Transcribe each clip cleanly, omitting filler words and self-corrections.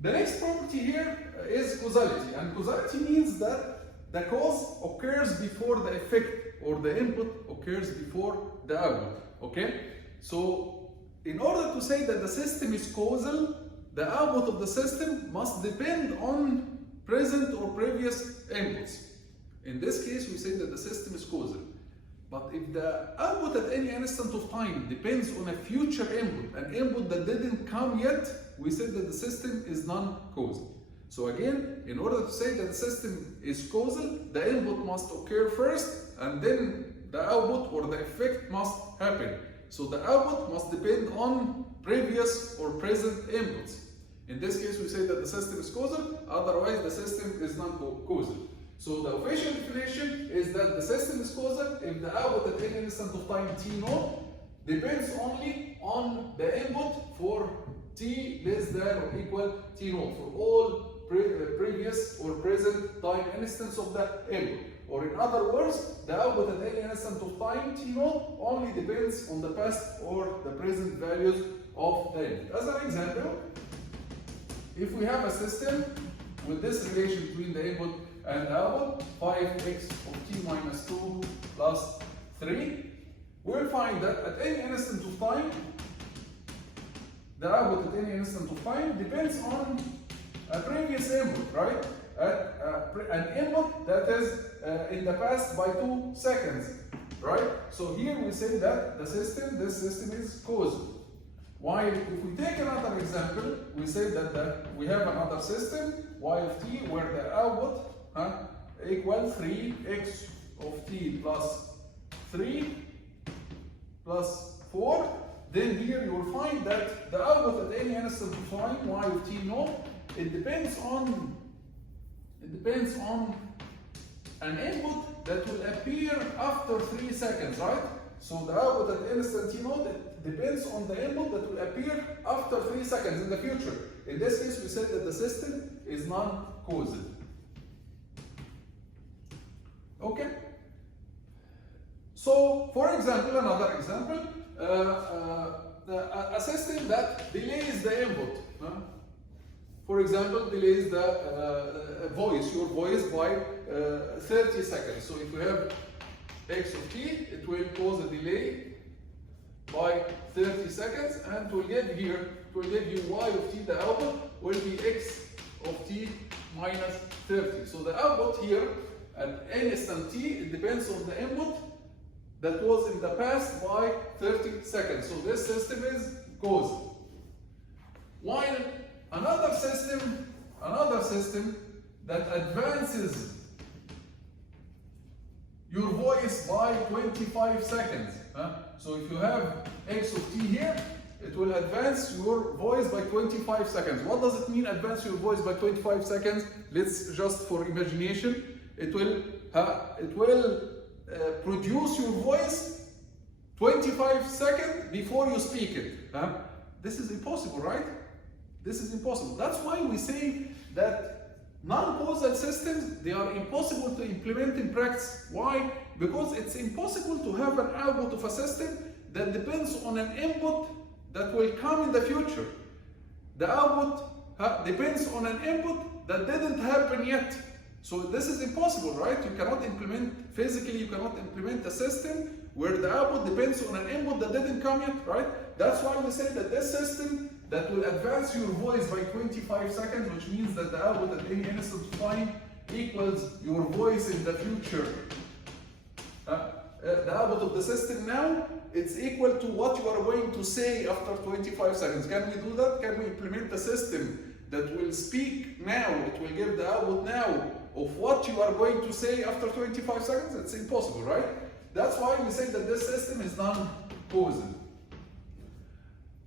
The next property here is causality, and causality means that the cause occurs before the effect, or the input occurs before the output. Okay? So, in order to say that the system is causal, the output of the system must depend on present or previous inputs. In this case, we say that the system is causal. But if the output at any instant of time depends on a future input, an input that didn't come yet, we said that the system is non-causal. So again, in order to say that the system is causal, the input must occur first, and then the output or the effect must happen. So the output must depend on previous or present inputs. In this case, we say that the system is causal, otherwise the system is non-causal. So the official definition is that the system is causal if the output at any instant of time t0 depends only on the input for t less than or equal t0 for all previous or present time instance of that input. Or in other words, the output at any instant of time t0 only depends on the past or the present values of the input. As an example, if we have a system with this relation between the input and the output, 5x of t minus 2 plus 3, we'll find that at any instant of time, the output at any instant of time depends on a previous input, right? An input that is in the past by 2 seconds, right? So here we say that this system is causal. While if we take another example, we say that we have another system, y of t, where the output equals 3x of t plus 3 plus 4. Then here you will find that the output at any instant of time, y of t no, it depends on an input that will appear after 3 seconds, right? So the output at instant t naught depends on the input that will appear after 3 seconds in the future. In this case, we said that the system is non-causal. Okay? So, for example, another example, a system that delays the input. For example, delays the your voice by 30 seconds. So if we have x of t, it will cause a delay by 30 seconds, and it will give you y of t, the output will be x of t minus 30. So the output here at any instant t, it depends on the input that was in the past by 30 seconds. So this system is causal. While another system that advances your voice by 25 seconds. So if you have x of t here, it will advance your voice by 25 seconds. What does it mean, advance your voice by 25 seconds? Let's just for imagination, it will produce your voice 25 seconds before you speak it. This is impossible, right? This is impossible. That's why we say that non-causal systems, they are impossible to implement in practice. Why? Because it's impossible to have an output of a system that depends on an input that will come in the future. The output depends on an input that didn't happen yet. So this is impossible, right? You cannot implement, physically you cannot implement a system where the output depends on an input that didn't come yet, right? That's why we say that this system that will advance your voice by 25 seconds, which means that the output at any instant of time equals your voice in the future. The output of the system now, it's equal to what you are going to say after 25 seconds. Can we do that? Can we implement a system that will speak now, it will give the output now of what you are going to say after 25 seconds? It's impossible, right? That's why we say that this system is non-causal.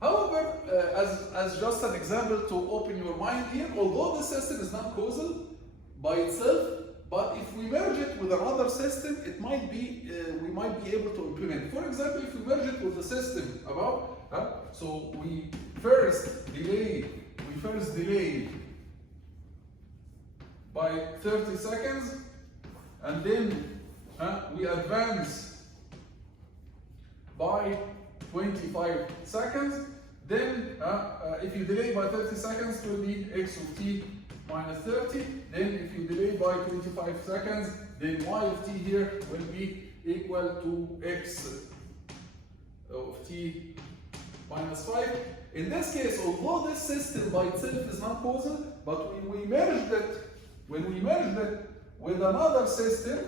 However, as just an example to open your mind here, although the system is not causal by itself, but if we merge it with another system, it might be we might be able to implement. For example, if we merge it with the system above, so we first delay by 30 seconds, and then we advance by 25 seconds, then if you delay by 30 seconds, it will be x of t minus 30. Then if you delay by 25 seconds, then y of t here will be equal to x of t minus 5. In this case, although this system by itself is not causal, but when we merge it with another system,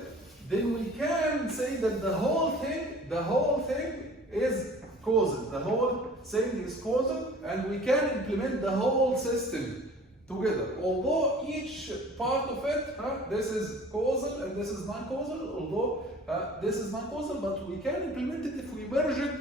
then we can say that the whole thing is causal. The whole thing is causal, and we can implement the whole system together. Although each part of it, this is causal and this is non-causal, although this is non-causal, but we can implement it if we merge it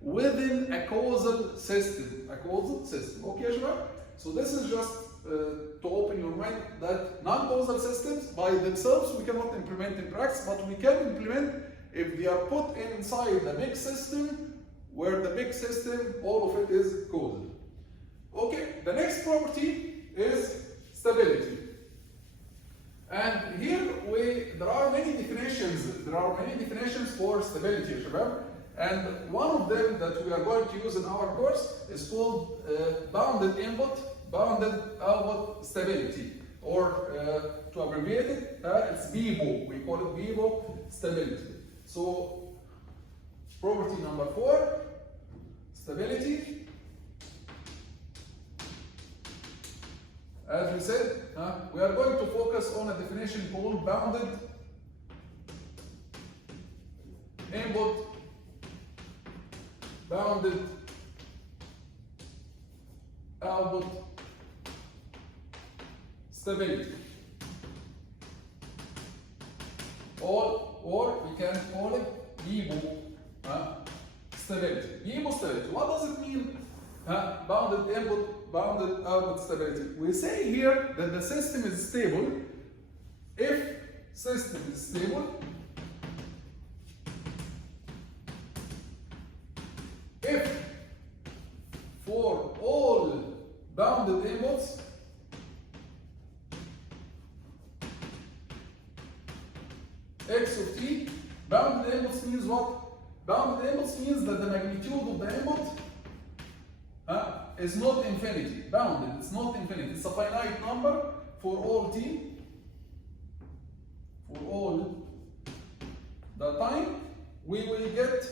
within a causal system. Okay, Shubha? So this is just to open your mind that non-causal systems by themselves we cannot implement in practice, but we can implement if they are put inside the big system, where the big system, all of it is causal. Okay, the next property is stability. And here there are many definitions. There are many definitions for stability, Shabab. And one of them that we are going to use in our course is called bounded input, bounded output stability, or to abbreviate it, it's BIBO. We call it BIBO stability. So property number 4, stability. As we said, we are going to focus on a definition called bounded input, bounded output stability. Or we can call it BIBO stability. BIBO stability. What does it mean? Bounded input, bounded output stability. We say here that the system is stable if system is stable if for all bounded inputs x of t, bounded inputs means what? Bounded inputs means that the magnitude of the input is not infinity. Bounded, it's not infinity. It's a finite number for all t, for all the time. We will get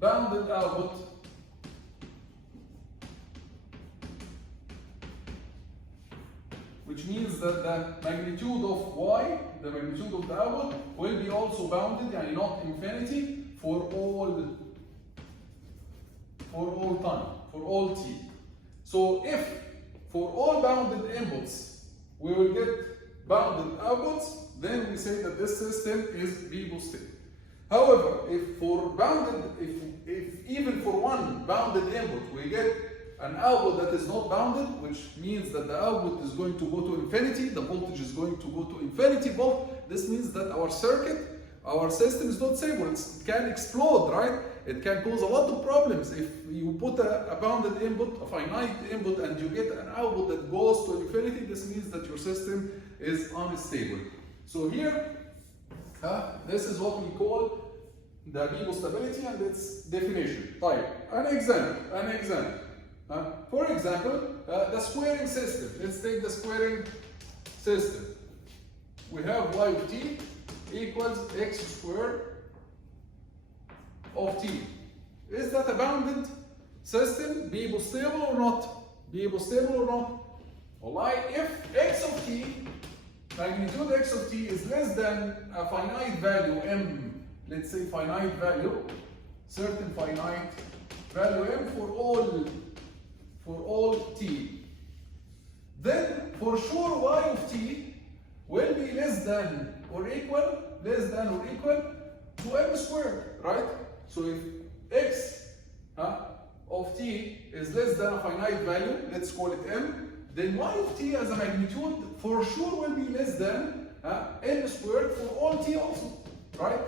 bounded output which means that the magnitude of y, the magnitude of the output, will be also bounded, and not infinity, for all time, for all t. So if for all bounded inputs we will get bounded outputs, then we say that this system is BIBO stable. However, if even for one bounded input we get an output that is not bounded, which means that the output is going to go to infinity, the voltage is going to go to infinity volt, this means that our circuit, our system is not stable. It can explode, right? It can cause a lot of problems. If you put a bounded input, a finite input, and you get an output that goes to infinity, this means that your system is unstable. So here, this is what we call the BIBO stability and its definition. Type an example. For example, the squaring system. Let's take the squaring system. We have y of t equals x squared of t. Is that a bounded system? BIBO stable or not? BIBO stable or not? Well, if x of t, magnitude x of t is less than a finite value m, let's say finite value, certain finite value m for all t, then for sure y of t will be less than or equal to m squared, right? So if x of t is less than a finite value, let's call it m, then y of t as a magnitude for sure will be less than m squared for all t also, right?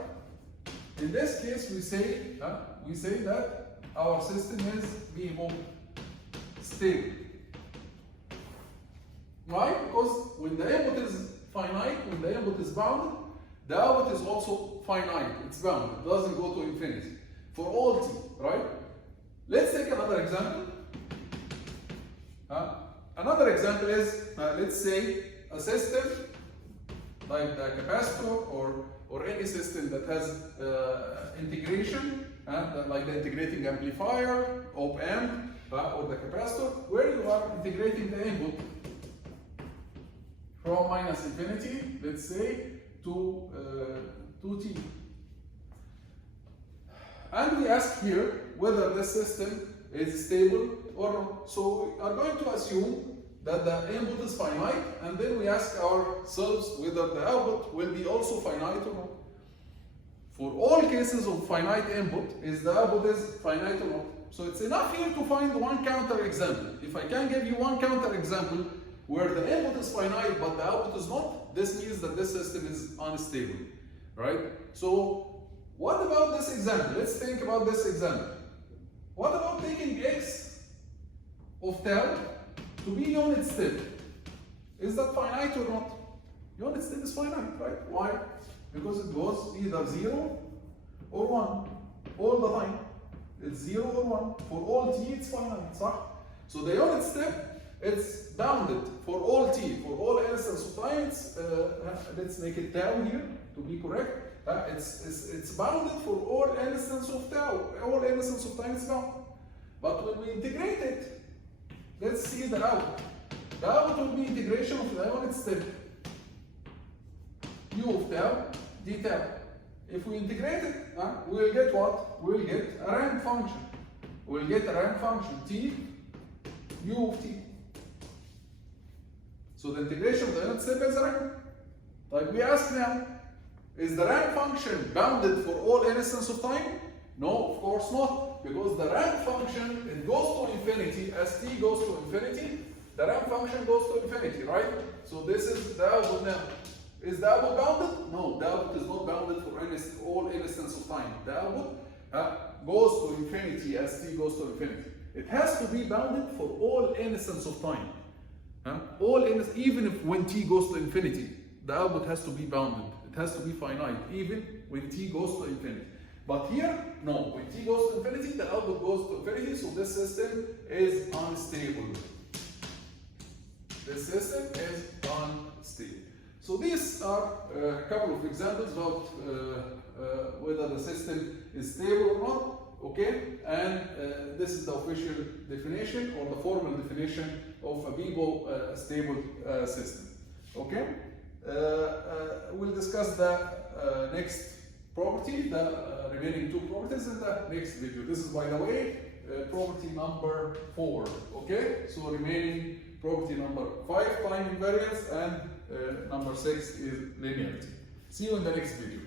In this case, we say that our system is BIBO stable. Why? Because when the input is finite, when the input is bounded, the output is also finite, it's bound, it doesn't go to infinity for all t, right? Let's take another example. Another example is, let's say, a system like the capacitor or any system that has integration, like the integrating amplifier, op-amp, or the capacitor, where you are integrating the input from minus infinity, let's say, to t. And we ask here whether the system is stable or not. So we are going to assume that the input is finite, and then we ask ourselves whether the output will be also finite or not. For all cases of finite input, is the output is finite or not. So it's enough here to find one counter example. If I can give you one counter example where the input is finite but the output is not, this means that this system is unstable, right? So what about this example? Let's think about this example. What about taking x of tau to be unit step? Is that finite or not? Unit step is finite, right? Why? Because it goes either 0 or 1 all the time. It's 0 or 1. For all t, it's finite, صح? So the unit step, it's bounded for all t, for all instance of time. Let's make it tau here to be correct. It's bounded for all instance of tau. All instance of time is bound. But when we integrate it, let's see the output. The output will be integration of the unit step u of tau d tau. If we integrate it, we will get what? We will get a ramp function. We will get a ramp function t u of t. So the integration of the unit step is a ramp. Like we ask now, is the ramp function bounded for all instance of time? No, of course not, because the ramp function, it goes to infinity. As t goes to infinity, the ramp function goes to infinity, right? So this is the output now. Is the output bounded? No, the output is not bounded for all instance of time. The output goes to infinity as t goes to infinity. It has to be bounded for all instance of time. Even if when t goes to infinity, the output has to be bounded. It has to be finite, even when t goes to infinity. But here, no. When t goes to infinity, the output goes to infinity, so this system is unstable. This system is unstable. So these are a couple of examples about whether the system is stable or not, okay? And this is the official definition or the formal definition of a BIBO stable system, okay? We'll discuss the next property, the remaining two properties in the next video. This is, by the way, property number 4, okay? So remaining property number 5, time invariance, and number 6 is linearity. See you in the next video.